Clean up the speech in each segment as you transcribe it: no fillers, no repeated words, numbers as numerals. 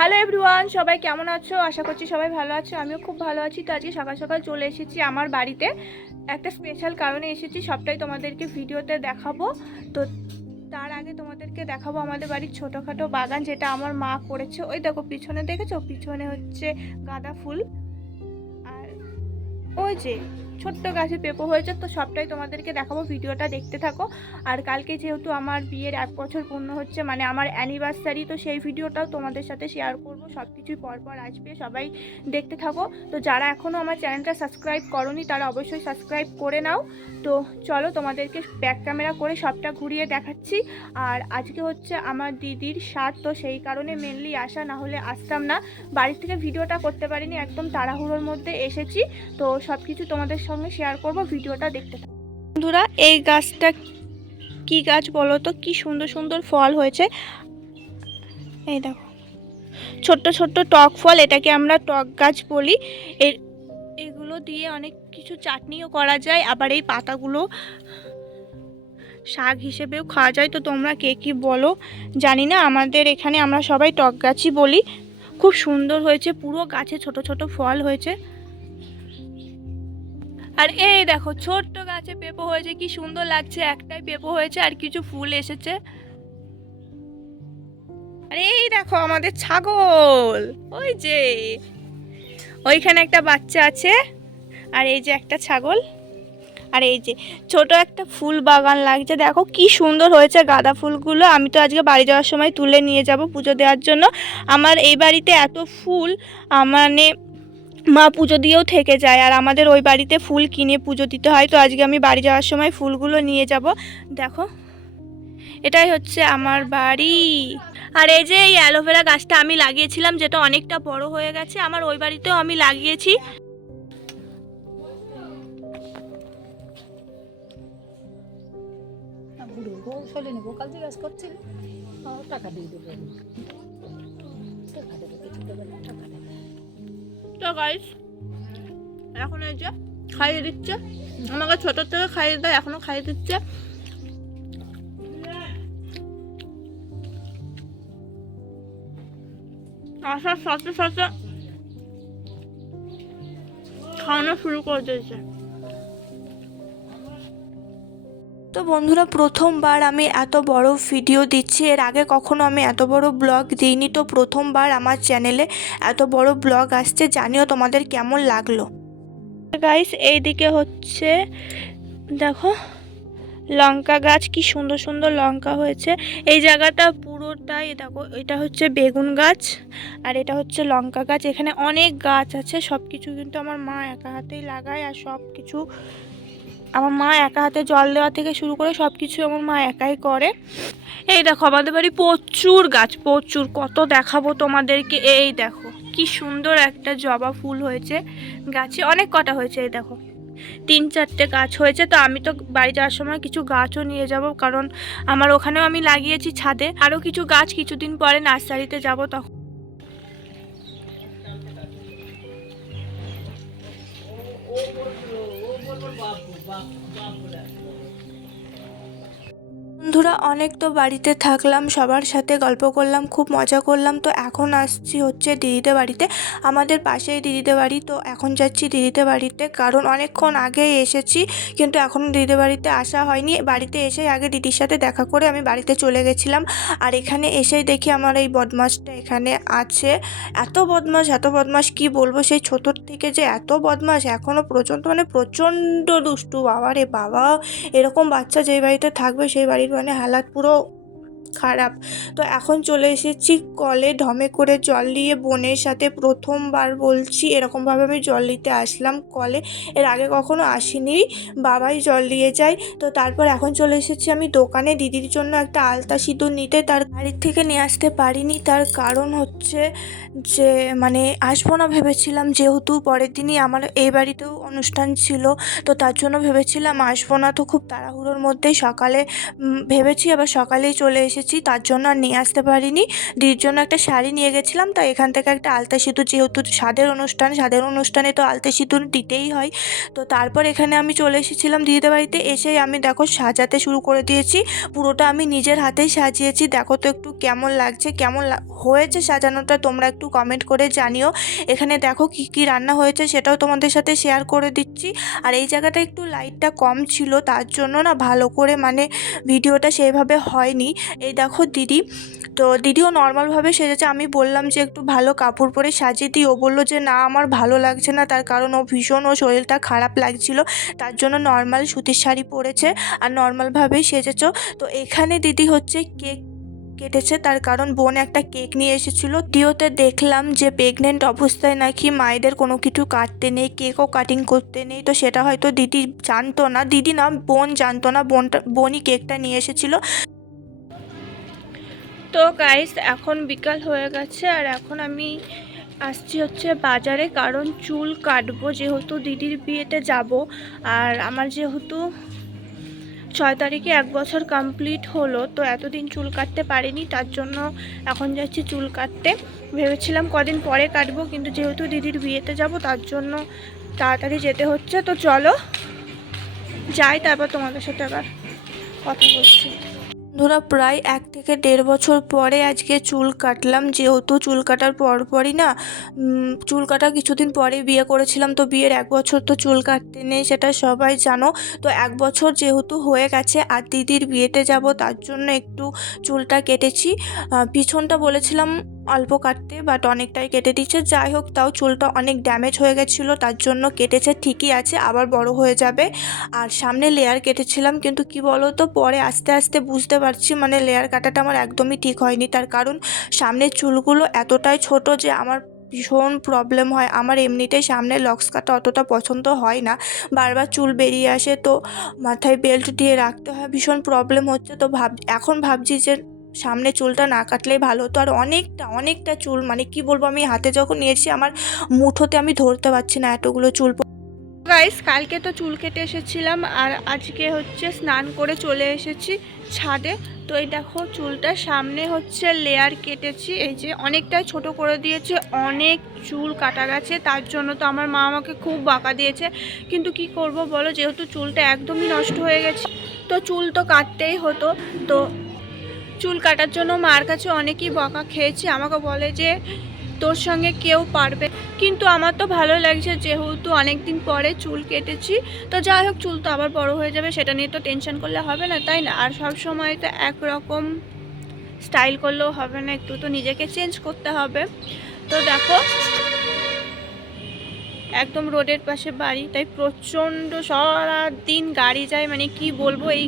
Hello everyone, সবাই কেমন আছো? আশা করছি সবাই ভালো আছো। আমিও খুব ভালো আছি। তো আজকে সকাল সকাল চলে এসেছি আমার বাড়িতে। একটা স্পেশাল কারণে এসেছি, সবটাই তোমাদেরকে ভিডিওতে দেখাবো। তো তার আগে তোমাদেরকে দেখাবো আমাদের বাড়ির ছোটোখাটো বাগান, যেটা আমার মা করেছে। ওই দেখো পিছনে, দেখেছো? পিছনে হচ্ছে গাঁদা ফুল, আর ওই যে ছোট্ট গাছে পেঁপো হয়েছে। তো সবটাই তোমাদেরকে দেখাবো, ভিডিওটা দেখতে থাকো। আর কালকে যেহেতু আমার বিয়ের 1 বছর পূর্ণ হচ্ছে, মানে আমার অ্যানিভার্সারি, তো সেই ভিডিওটাও তোমাদের সাথে শেয়ার করব। সব কিছুই পরপর আসবে, সবাই দেখতে থাকো। তো যারা এখনও আমার চ্যানেলটা সাবস্ক্রাইব করোনি তারা অবশ্যই সাবস্ক্রাইব করে নাও। তো চলো তোমাদেরকে ব্যাক ক্যামেরা করে সবটা ঘুরিয়ে দেখাচ্ছি। আর আজকে হচ্ছে আমার দিদির সাথ, তো সেই কারণে মেনলি আসা, না হলে আসতাম না। বাড়ির থেকে ভিডিওটা করতে পারিনি, একদম তাড়াহুড়োর মধ্যে এসেছি। তো সব কিছু তোমাদের সঙ্গে শেয়ার করব, ভিডিওটা দেখতে থাকো। বন্ধুরা, এই গাছটা কি গাছ বলো তো? কি সুন্দর সুন্দর ফল হয়েছে। এই দেখো, ছোট্ট ছোট্ট টক ফল, এটাকে আমরা টক গাছ বলি। এগুলো দিয়ে অনেক কিছু চাটনিও করা যায়, আবার এই পাতাগুলো শাক হিসেবেও খাওয়া যায়। তো তোমরা কে কি বলো জানি না, আমাদের এখানে আমরা সবাই টক গাছই বলি। খুব সুন্দর হয়েছে, পুরো গাছে ছোট ছোট ফল হয়েছে। আর এই দেখো, ছোট্ট গাছে পেঁপো হয়েছে, কি সুন্দর লাগছে। একটাই পেঁপো হয়েছে আর কিছু ফুল এসেছে। আর এই দেখো আমাদের ছাগল, ওই যে ওইখানে একটা বাচ্চা আছে, আর এই যে একটা ছাগল। আর এই যে ছোট একটা ফুল বাগান লাগছে, দেখো কি সুন্দর হয়েছে গাঁদা ফুলগুলো। আমি তো আজকে বাড়ি যাওয়ার সময় তুলে নিয়ে যাব পুজো দেওয়ার জন্য। আমার এই বাড়িতে এত ফুল, মানে মা পুজো দিয়েও থেকে যায়, আর আমাদের ওই বাড়িতে ফুল কিনে পুজো দিতে হয়। তো আজকে আমি বাড়ি যাওয়ার সময় ফুলগুলো নিয়ে যাব। দেখো, এটাই হচ্ছে আমার বাড়ি। আর এই যে এই অ্যালোভেরা গাছটা আমি লাগিয়েছিলাম, যেটা অনেকটা বড় হয়ে গেছে, আমার ওই বাড়িতেও আমি লাগিয়েছি। তো গাইস, এখন এই যে খাইয়ে দিচ্ছে, আমাকে ছোটোর থেকে খাইয়ে দেয়, এখনো খাইয়ে দিচ্ছে। আসার সাথে সাথে খাওয়ানো শুরু করে দিয়েছে। তো বন্ধুরা, প্রথমবার আমি এত বড় ভিডিও দিচ্ছি। এর আগে কখনো আমি এত বড় ব্লগ দিইনি, তো প্রথমবার আমার চ্যানেলে এত বড় ব্লগ আসছে। জানিও তোমাদের কেমন লাগলো। গাইস, এইদিকে হচ্ছে দেখো লঙ্কা গাছ, কি সুন্দর সুন্দর লঙ্কা হয়েছে। এই জায়গাটা পুরোটাই দেখো, এটা হচ্ছে বেগুন গাছ, আর এটা হচ্ছে লঙ্কা গাছ। এখানে অনেক গাছ আছে, সব কিছু কিন্তু আমার মা একা হাতেই লাগায়। আর সব কিছু আমার মা একা হাতে জল দেওয়া থেকে শুরু করে সব কিছু আমার মা একাই করে। এই দেখো আমাদের বাড়ি প্রচুর গাছ, প্রচুর, কত দেখাবো তোমাদেরকে। এই দেখো কি সুন্দর একটা জবা ফুল হয়েছে গাছে, অনেক কটা হয়েছে। এই দেখো 3-4টে গাছ হয়েছে। তো আমি তো বাড়ি যাওয়ার সময় কিছু গাছও নিয়ে যাব, কারণ আমার ওখানেও আমি লাগিয়েছি ছাদে। আরও কিছু গাছ কিছুদিন পরে নার্সারিতে যাব তখন। বন্ধুরা, অনেক তো বাড়িতে থাকলাম, সবার সাথে গল্প করলাম, খুব মজা করলাম। তো এখন আসছি হচ্ছে দিদিদের বাড়িতে, আমাদের পাশেই দিদিদের বাড়ি। তো এখন যাচ্ছি দিদিদের বাড়িতে, কারণ অনেকক্ষণ আগেই এসেছি, কিন্তু এখনও দিদিদের বাড়িতে আসা হয়নি। বাড়িতে এসে আগে দিদির সাথে দেখা করে আমি বাড়িতে চলে গেছিলাম। আর এখানে এসেই দেখি আমার এই বদমাসটা এখানে আছে। এত বদমাস, এত বদমাস কি বলবো, সেই ছোটোর থেকে যে এত বদমাস, এখনও পর্যন্ত মানে প্রচণ্ড দুষ্টু। বাবা রে বাবা, এরকম বাচ্চা যেই বাড়িতে থাকবে সেই বাড়ির মানে হালাত পুরো খারাপ। তো এখন চলে এসেছি কলে ঢমে করে জল নিয়ে, বোনের সাথে প্রথমবার বলছি এরকমভাবে আমি জল নিতে আসলাম কলে। এর আগে কখনো আসিনি, বাবাই জল নিয়ে যায়। তো তারপর এখন চলে এসেছি আমি দোকানে দিদির জন্য একটা আলতা সিঁদুর নিতে। তার বাড়ির থেকে নিয়ে আসতে পারিনি, তার কারণ হচ্ছে যে মানে আসবো না ভেবেছিলাম, যেহেতু পরের দিনই আমার এই বাড়িতেও অনুষ্ঠান ছিল। তো তার জন্য ভেবেছিলাম আসবো না। তো খুব তাড়াহুড়োর মধ্যেই সকালে ভেবেছি, আবার সকালেই চলে এসেছি। এসেছি, তার জন্য আর নিয়ে আসতে পারিনি। দিদির জন্য একটা শাড়ি নিয়ে গেছিলাম, তাই এখান থেকে একটা আলতা সিঁদুর, যেহেতু স্বাদের অনুষ্ঠানে তো আলতা সিঁদুর দিতেই হয়। তো তারপর এখানে আমি চলে এসেছিলাম দিদিদের বাড়িতে। এসেই আমি দেখো সাজাতে শুরু করে দিয়েছি। পুরোটা আমি নিজের হাতেই সাজিয়েছি। দেখো তো একটু কেমন লাগছে, হয়েছে সাজানোটা তোমরা একটু কমেন্ট করে জানিও। এখানে দেখো কি কি রান্না হয়েছে সেটাও তোমাদের সাথে শেয়ার করে দিচ্ছি। আর এই জায়গাটা একটু লাইটটা কম ছিল, তার জন্য না ভালো করে ভিডিওটা সেইভাবে হয়নি। এই দেখো দিদি, তো দিদিও নর্মালভাবে সেজেছে। আমি বললাম যে একটু ভালো কাপড় পরে সাজিয়ে দিই, ও বললো যে না আমার ভালো লাগছে না, তার কারণ ওর শরীরটা খারাপ লাগছিল, তার জন্য নর্মাল সুতির শাড়ি পরেছে আর নর্মালভাবেই সেজেছ। তো এখানে দিদি হচ্ছে কেক কেটেছে, তার কারণ বোন একটা কেক নিয়ে এসেছিলো। ভিডিওতে দেখলাম যে প্রেগনেন্ট অবস্থায় নাকি মায়েদের কোনো কিছু কাটতে নেই, কেকও কাটিং করতে নেই। তো সেটা হয়তো দিদি জানতো না, বোন জানতো না, বোনই কেকটা নিয়ে এসেছিলো। তো গাইস এখন বিকাল হয়ে গেছে আর এখন আমি আসছি হচ্ছে বাজারে, কারণ চুল কাটবো, যেহেতু দিদির বিয়েতে যাব। আর আমার যেহেতু 6 তারিখে 1 বছর কমপ্লিট হলো, তো এতদিন চুল কাটতে পারিনি, তার জন্য এখন যাচ্ছি চুল কাটতে। ভেবেছিলাম কদিন পরে কাটবো, কিন্তু যেহেতু দিদির বিয়েতে যাব তার জন্য তাড়াতাড়ি যেতে হচ্ছে। তো চলো যাই, তারপর তোমাদের সাথে আবার কথা বলছি। বন্ধুরা, প্রায় 1 থেকে 1.5 বছর পরে আজকে চুল কাটলাম। যেহেতু চুল কাটার পরপরই না চুল কাটা কিছুদিন পরে বিয়ে করেছিলাম, তো বিয়ের 1 বছর তো চুল কাটতে নেই, সেটা সবাই জানো। তো 1 বছর যেহেতু হয়ে গেছে আর দিদির বিয়েতে যাব, তার জন্য একটু চুলটা কেটেছি। পিছনটা বলেছিলাম অল্প কাটতে, বাট অনেকটাই কেটে দিচ্ছে। যাই হোক, তাও চুলটা অনেক ড্যামেজ হয়ে গেছিলো, তার জন্য কেটেছে, ঠিকই আছে, আবার বড় হয়ে যাবে। আর সামনে লেয়ার কেটেছিলাম, কিন্তু কি বলো তো, পরে আস্তে আস্তে বুঝতে পারছি লেয়ার কাটাটা আমার একদমই ঠিক হয়নি। তার কারণ সামনের চুলগুলো এতটাই ছোট যে আমার ভীষণ প্রবলেম হয়। আমার এমনিতেই সামনে লক্স কাটা অতটা পছন্দ হয় না, বারবার চুল বেরিয়ে আসে, তো মাথায় বেল্ট দিয়ে রাখতে হয়, ভীষণ প্রবলেম হচ্ছে। তো এখন ভাবছি যে সামনে চুলটা না কাটলেই ভালো হতো। আর অনেকটা চুল, কি বলবো, আমি হাতে যখন নিয়েছি আমার মুঠোতে আমি ধরতে পারছি না, এতগুলো চুল। গাইস, কালকে তো চুল কেটে এসেছিলাম আর আজকে হচ্ছে স্নান করে চলে এসেছি ছাদে। তো এই দেখো চুলটা সামনে হচ্ছে লেয়ার কেটেছি, এই যে অনেকটাই ছোট করে দিয়েছে, অনেক চুল কাটা গেছে। তার জন্য তো আমার মা আমাকে খুব বকা দিয়েছে, কিন্তু কি করব বলো, যেহেতু চুলটা একদমই নষ্ট হয়ে গেছে, তো চুল তো কাটতেই হতো। তো চুল কাটার জন্য মার কাছে অনেকই বকা খেয়েছি, আমাকে বলে যে তোর সঙ্গে কেউ পারবে, কিন্তু আমার তো ভালো লাগছে যেহেতু অনেক দিন পরে চুল কেটেছি। তো যাই হোক, চুল তো আবার বড় হয়ে যাবে, সেটা নিয়ে তো টেনশন করলে হবে না, তাই না? আর সব সময় তো একরকম স্টাইল করলেও হবে না, একটু তো নিজেকে চেঞ্জ করতে হবে। তো দেখো একদম রোডের পাশে বাড়ি, তাই প্রচণ্ড সারাদিন গাড়ি যায়, কি বলবো, এই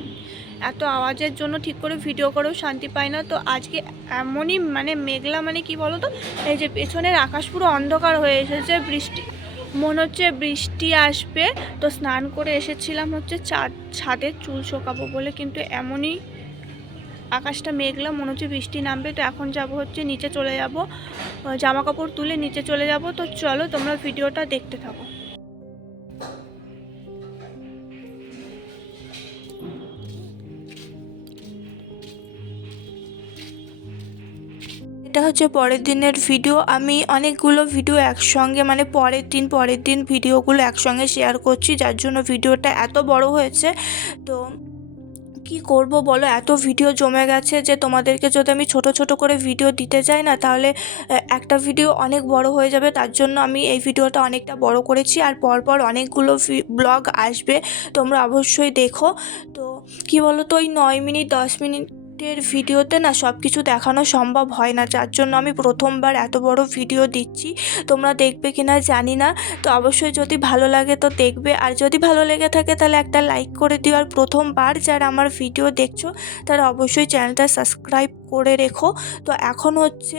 এত আওয়াজের জন্য ঠিক করে ভিডিও করেও শান্তি পাই না। তো আজকে এমনই মেঘলা, কি বলো তো, এই যে পেছনের আকাশ পুরো অন্ধকার হয়ে এসেছে, মনে হচ্ছে বৃষ্টি আসবে। তো স্নান করে এসেছিলাম হচ্ছে ছাদে চুল শোকাবো বলে, কিন্তু এমনই আকাশটা মেঘলা, মনে হচ্ছে বৃষ্টি নামবে। তো এখন যাব হচ্ছে নিচে চলে যাব, জামা কাপড় তুলে নিচে চলে যাব। তো চলো তোমরা ভিডিওটা দেখতে থাকো। এটা হচ্ছে পরের দিনের ভিডিও। আমি অনেকগুলো ভিডিও একসঙ্গে পরের দিন ভিডিওগুলো একসঙ্গে শেয়ার করছি, যার জন্য ভিডিওটা এত বড় হয়েছে। তো কি করব বলো, এত ভিডিও জমে গেছে যে তোমাদেরকে যদি আমি ছোট ছোট করে ভিডিও দিতে যাই না, তাহলে একটা ভিডিও অনেক বড় হয়ে যাবে। তার জন্য আমি এই ভিডিওটা অনেকটা বড় করেছি, আর পরপর অনেকগুলো ব্লগ আসবে, তোমরা অবশ্যই দেখো। তো কি বলো তো, ওই 9 মিনিট 10 মিনিটের ভিডিওতে না সব কিছু দেখানো সম্ভব হয় না, যার জন্য আমি প্রথমবার এত বড় ভিডিও দিচ্ছি। তোমরা দেখবে কিনা জানি না, তো অবশ্যই যদি ভালো লাগে তো দেখবে, আর যদি ভালো লেগে থাকে তাহলে একটা লাইক করে দিও। আর প্রথমবার যারা আমার ভিডিও দেখছো তারা অবশ্যই চ্যানেলটা সাবস্ক্রাইব করে রেখো। তো এখন হচ্ছে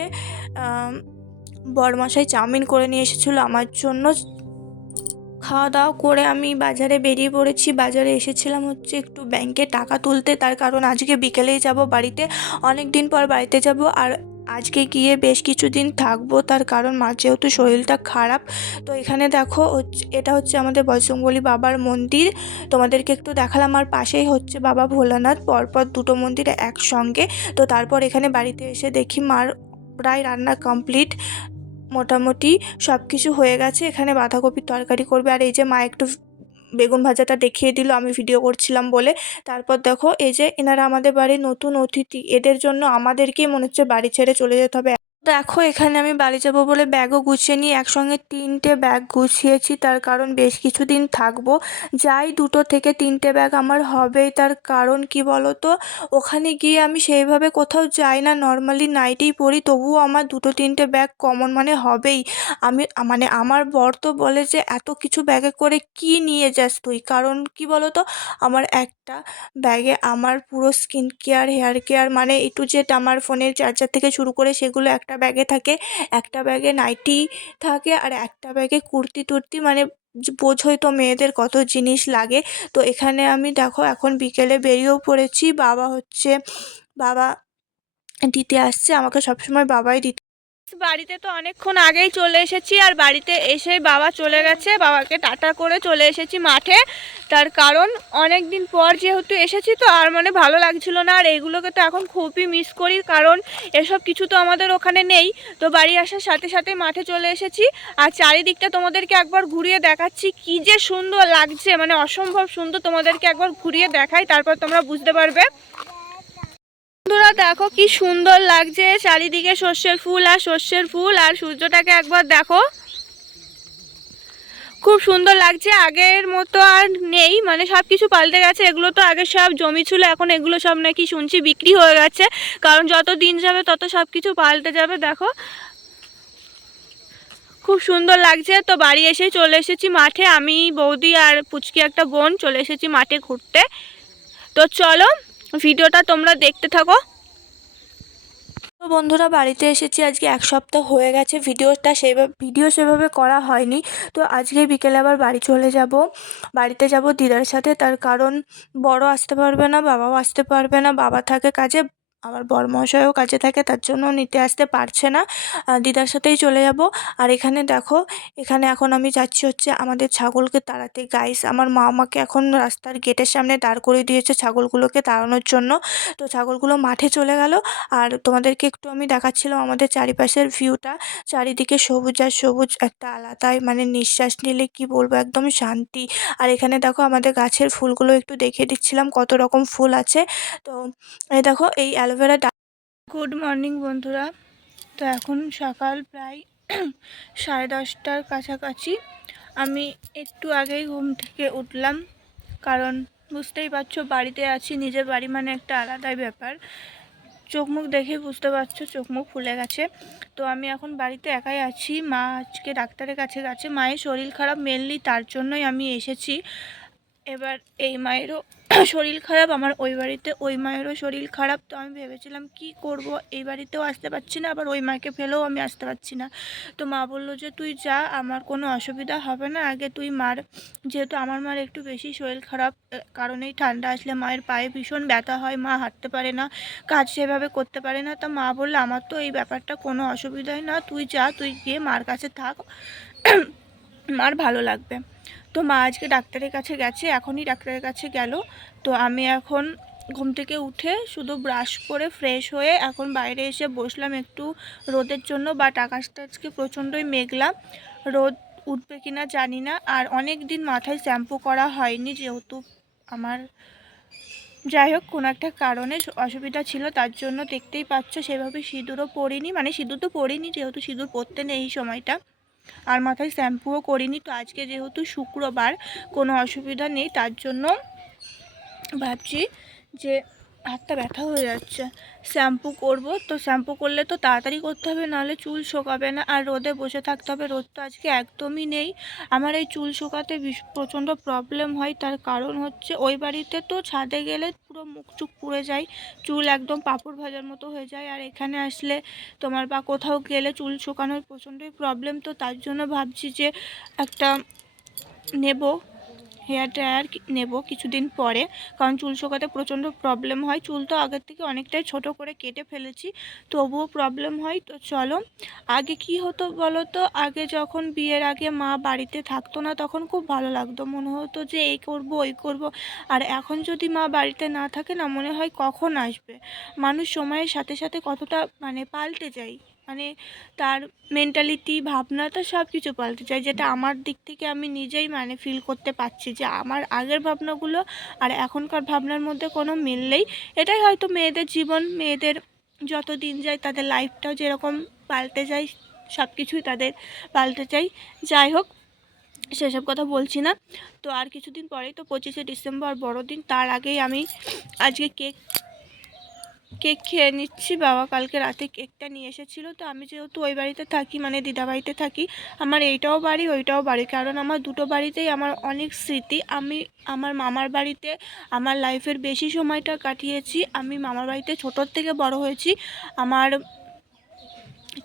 বড়মশাই চাউমিন করে নিয়ে এসেছিলো আমার জন্য। খাওয়া দাওয়া করে আমি বাজারে বেরিয়ে পড়েছি। বাজারে এসেছিলাম হচ্ছে একটু ব্যাংকে টাকা তুলতে, তার কারণ আজকে বিকেলেই যাব বাড়িতে, অনেক দিন পর বাড়িতে যাব। আর আজকে গিয়ে বেশ কিছুদিন থাকবো, তার কারণ মার যেহেতু শরীরটা খারাপ। তো এখানে দেখো এটা হচ্ছে আমাদের বজরংবলী বাবার মন্দির, তোমাদেরকে একটু দেখালাম। আর পাশেই হচ্ছে বাবা ভোলানাথ, পরপর দুটো মন্দির একসঙ্গে। তো তারপর এখানে বাড়িতে এসে দেখি মার প্রায় রান্না কমপ্লিট, মোটামুটি সব কিছু হয়ে গেছে। এখানে বাঁধাকপির তরকারি করবে, আর এই যে মা একটু বেগুন ভাজাটা দেখিয়ে দিল আমি ভিডিও করছিলাম বলে। তারপর দেখো এই যে এনারা আমাদের বাড়ির নতুন অতিথি, এদের জন্য আমাদেরকেই মনে হচ্ছে বাড়ি ছেড়ে চলে যেতে হবে। দেখো এখানে আমি বাড়ি যাব বলে ব্যাগও গুছিয়ে নিই, একসঙ্গে 3টে ব্যাগ গুছিয়েছি, তার কারণ বেশ কিছুদিন থাকবো। যাই 2 থেকে 3টে ব্যাগ আমার হবেই, তার কারণ কি বলো তো, ওখানে গিয়ে আমি সেইভাবে কোথাও যাই না, নর্মালি নাইটেই পরি, তবুও আমার 2-3টে ব্যাগ কমন মানে হবেই। আমি মানে আমার বর তো বলে যে এত কিছু ব্যাগে করে কি নিয়ে যাস তুই, কারণ কি বলো তো, আমার একটা ব্যাগে আমার পুরো স্কিন কেয়ার, হেয়ার কেয়ার, মানে A to Z, আমার ফোনের চার্জার থেকে শুরু করে সেগুলো একটা ব্যাগে থাকে, একটা ব্যাগে নাইটি থাকে, আর একটা ব্যাগে কুর্তি টুর্তি, মানে বোঝোই তো মেয়েদের কত জিনিস লাগে। তো এখানে আমি দেখো এখন বিকেলে বেরিয়েও পড়েছি, বাবা দিতে আসছে, আমাকে সবসময় বাবাই দিতে। বাড়িতে তো অনেকক্ষণ আগেই চলে এসেছি, আর বাড়িতে এসে বাবা চলে গেছে, বাবাকে টাটা করে চলে এসেছি মাঠে। তার কারণ অনেক দিন পর যেহেতু এসেছি, তো আর মানে ভালো লাগছিল না, আর এগুলোকে তো এখন খুবই মিস করি, কারণ এসব কিছু তো আমাদের ওখানে নেই। তো বাড়ি আসার সাথে সাথে মাঠে চলে এসেছি, আর চারিদিকটা তোমাদেরকে একবার ঘুরিয়ে দেখাচ্ছি, কি যে সুন্দর লাগছে, মানে অসম্ভব সুন্দর। তোমাদেরকে একবার ঘুরিয়ে দেখাই, তারপর তোমরা বুঝতে পারবে। বন্ধুরা দেখো কি সুন্দর লাগছে, চারিদিকে সর্ষের ফুল আর সর্ষের ফুল, আর সূর্যটাকে একবার দেখো, খুব সুন্দর লাগছে। আগের মতো আর নেই, মানে সব কিছু পাল্টে গেছে। এগুলো তো আগে সব জমি ছিল, এখন এগুলো সব নাকি শুনছি বিক্রি হয়ে গেছে, কারণ যত দিন যাবে তত সব কিছু পাল্টে যাবে। দেখো খুব সুন্দর লাগছে। তো বাড়ি এসেই চলে এসেছি মাঠে, আমি, বৌদি আর পুচকি একটা বোন চলে এসেছি মাঠে ঘুরতে। তো চলো ভিডিওটা তোমরা দেখতে থাকো। তো বন্ধুরা বাড়িতে এসেছি, আজকে 1 সপ্তাহ হয়ে গেছে, ভিডিও সেভাবে করা হয়নি। তো আজকে বিকেলে আবার বাড়িতে যাব দিদার সাথে, তার কারণ বড় আসতে পারবে না, বাবাও আসতে পারবে না, বাবা থাকে কাজে, আবার বড়মশাইও কাজে থাকে, তার জন্য নিতে আসতে পারছে না। দিদার সাথেই চলে যাব। আর এখানে দেখো, এখানে এখন আমি যাচ্ছি হচ্ছে আমাদের ছাগলকে তাড়াতে। গাইস, আমার মা আমাকে এখন রাস্তার গেটের সামনে দাঁড় করিয়ে দিয়েছে ছাগলগুলোকে তাড়ানোর জন্য। তো ছাগলগুলো মাঠে চলে গেল। আর তোমাদেরকে একটু আমি দেখাচ্ছিলাম আমাদের চারিপাশের ভিউটা, চারিদিকে সবুজ আর সবুজ, একটা আলাদাই মানে নিঃশ্বাস নিলে কি বলবো, একদম শান্তি। আর এখানে দেখো আমাদের গাছের ফুলগুলো একটু দেখিয়ে দিচ্ছিলাম, কত রকম ফুল আছে। তো এই দেখো এই অ্যালোভেরা। গুড মর্নিং বন্ধুরা। তো এখন সকাল প্রায় 10:30টার কাছাকাছি। আমি একটু আগেই ঘুম থেকে উঠলাম, কারণ বুঝতেই পারছো বাড়িতে আছি, নিজের বাড়ি মানে একটা আলাদাই ব্যাপার। চোখ মুখ দেখে বুঝতে পারছো চোখ মুখ ফুলে গেছে। তো আমি এখন বাড়িতে একাই আছি, মা আজকে ডাক্তারের কাছে গেছে, মায়ের শরীর খারাপ মেনলি, তার জন্যই আমি এসেছি। এবার এই মায়েরও শরীর খারাপ, আমার ওই বাড়িতে ওই মায়েরও শরীর খারাপ। তো আমি ভেবেছিলাম কি করব, এই বাড়িতেও আসতে পারছি না, আবার ওই মাকে ফেলেও আমি আসতে পারছি না। তো মা বলল যে তুই যা, আমার কোনো অসুবিধা হবে না, আগে তুই যেহেতু আমার মার একটু বেশি শরীর খারাপ, কারণ এই ঠান্ডা আসলে মায়ের পায়ে ভীষণ ব্যথা হয়, মা হাঁটতে পারে না, কাজ সেভাবে করতে পারে না। তা মা বললো আমার তো এই ব্যাপারটা কোনো অসুবিধাই না, তুই যা, তুই গিয়ে মার কাছে থাক, মার ভালো লাগবে। তো মা আজকে ডাক্তারের কাছে গেছে, এখনই ডাক্তারের কাছে গেল। তো আমি এখন ঘুম থেকে উঠে শুধু ব্রাশ করে ফ্রেশ হয়ে এখন বাইরে এসে বসলাম একটু রোদের জন্য। বাট আকাশটা আজকে প্রচণ্ডই মেঘলা, রোদ উঠবে কিনা জানি না। আর অনেক দিন মাথায় শ্যাম্পু করা হয়নি, যেহেতু আমার যাই হোক কোনো একটা কারণে অসুবিধা ছিল, তার জন্য দেখতেই পাচ্ছ সেভাবে সিঁদুরও পরিনি, মানে সিঁদুর তো পরিনি যেহেতু সিঁদুর পরতে নেই এই সময়টা, আর মাথায় শ্যাম্পুও করিনি। তো আজকে যেহেতু শুক্রবার কোনো অসুবিধা নেই, তার জন্য ভাবছি যে হাতটা ব্যথা হয়ে যাচ্ছে, শ্যাম্পু করব। তো শ্যাম্পু করলে তো তাড়াতাড়ি করতে হবে, নাহলে চুল শোকাবে না, আর রোদে বসে থাকতে হবে, রোদ তো আজকে একদমই নেই। আমার এই চুল শোকাতে প্রচণ্ড প্রবলেম হয়, তার কারণ হচ্ছে ওই বাড়িতে তো ছাদে গেলে পুরো মুখ চুখ পুড়ে যায়, চুল একদম পাঁপড় ভাজার মতো হয়ে যায়, আর এখানে আসলে তোমার বা কোথাও গেলে চুল শুকানোর প্রচণ্ডই প্রবলেম। তো তার জন্য ভাবছি যে একটা নেব, হেয়ার ড্রায়ার নেব কিছুদিন পরে, কারণ চুল শোকাতে প্রচণ্ড প্রবলেম হয়। চুল তো আগের থেকে অনেকটাই ছোট করে কেটে ফেলেছি, তবুও প্রবলেম হয়। তো চলো, আগে কি হতো বলো তো, আগে যখন বিয়ের আগে মা বাড়িতে থাকতো না তখন খুব ভালো লাগতো, মনে হতো যে এই করব ওই করব। আর এখন যদি মা বাড়িতে না থাকে না, মনে হয় কখন আসবে। মানুষ সময়ের সাথে সাথে কতটা পাল্টে যায়, তার মেন্টালিটি, ভাবনাটা সব কিছু পাল্টে যায়, যেটা আমার দিক থেকে আমি নিজেই ফিল করতে পারছি যে আমার আগের ভাবনাগুলো আর এখনকার ভাবনার মধ্যে কোনো মিল নেই। এটাই হয়তো মেয়েদের জীবন, মেয়েদের যত দিন যায় তাদের লাইফটাও যেরকম পাল্টে যায়, সব কিছুই তাদের পাল্টে যায়। যাই হোক, সেসব কথা বলছি না। তো আর কিছুদিন পরেই তো 25শে ডিসেম্বর বড়দিন, তার আগেই আমি আজকে কেক খেয়ে নিচ্ছি। বাবা কালকে রাতে কেকটা নিয়ে এসেছিলো, তো আমি যেহেতু ওই বাড়িতে থাকি, দিদা বাড়িতে থাকি, আমার এইটাও বাড়ি ওইটাও বাড়ি, কারণ আমার দুটো বাড়িতেই আমার অনেক স্মৃতি। আমি আমার মামার বাড়িতে আমার লাইফের বেশি সময়টা কাটিয়েছি। আমি মামার বাড়িতে ছোটোর থেকে বড় হয়েছি। আমার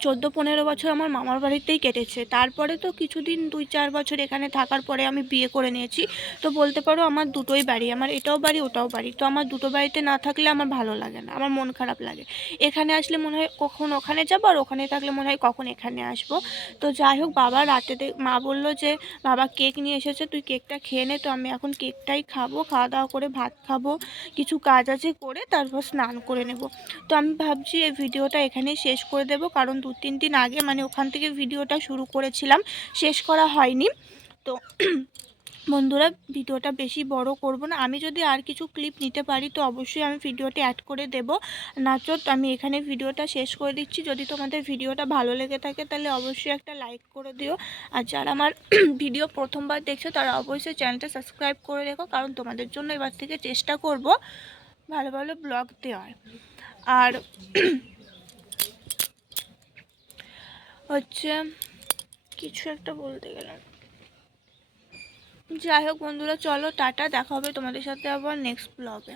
14-15 বছর আমার মামার বাড়িতেই কেটেছে। তারপরে তো কিছুদিন 2-4 বছর এখানে থাকার পরে আমি বিয়ে করে নিয়েছি। তো বলতে পারো আমার দুটোই বাড়ি, আমার এটাও বাড়ি ওটাও বাড়ি। তো আমার দুটো বাড়িতে না থাকলে আমার ভালো লাগে না, আমার মন খারাপ লাগে। এখানে আসলে মনে হয় কখন ওখানে যাবো, আর ওখানে থাকলে মনে হয় কখন এখানে আসবো। তো যাই হোক, বাবা রাতে মা বললো যে বাবা কেক নিয়ে এসেছে, তুই কেকটা খেয়ে নে। তো আমি এখন কেকটাই খাবো, খাওয়া দাওয়া করে ভাত খাবো, কিছু কাজ আছে করে তারপর স্নান করে নেব। তো আমি ভাবছি এই ভিডিওটা এখানেই শেষ করে দেব, কারণ 2-3 দিন আগে ওখান থেকে ভিডিওটা শুরু করেছিলাম, শেষ করা হয়নি। তো বন্ধুরা, ভিডিওটা বেশি বড় করব না। আমি যদি আর কিছু ক্লিপ নিতে পারি তো অবশ্যই আমি ভিডিওটি অ্যাড করে দেব, নাচত আমি এখানে ভিডিওটা শেষ করে দিচ্ছি। যদি তোমাদের ভিডিওটা ভালো লেগে থাকে তাহলে অবশ্যই একটা লাইক করে দিও, আর যারা আমার ভিডিও প্রথমবার দেখছো তারা অবশ্যই চ্যানেলটা সাবস্ক্রাইব করে রেখো, কারণ তোমাদের জন্য এবার থেকে চেষ্টা করব ভালো ভালো ব্লগ দেওয়ার। আর হচ্ছে কিছু একটা বলতে গেলাম। যাই হোক বন্ধুরা, চলো টাটা, দেখা হবে তোমাদের সাথে আবার নেক্সট ব্লগে।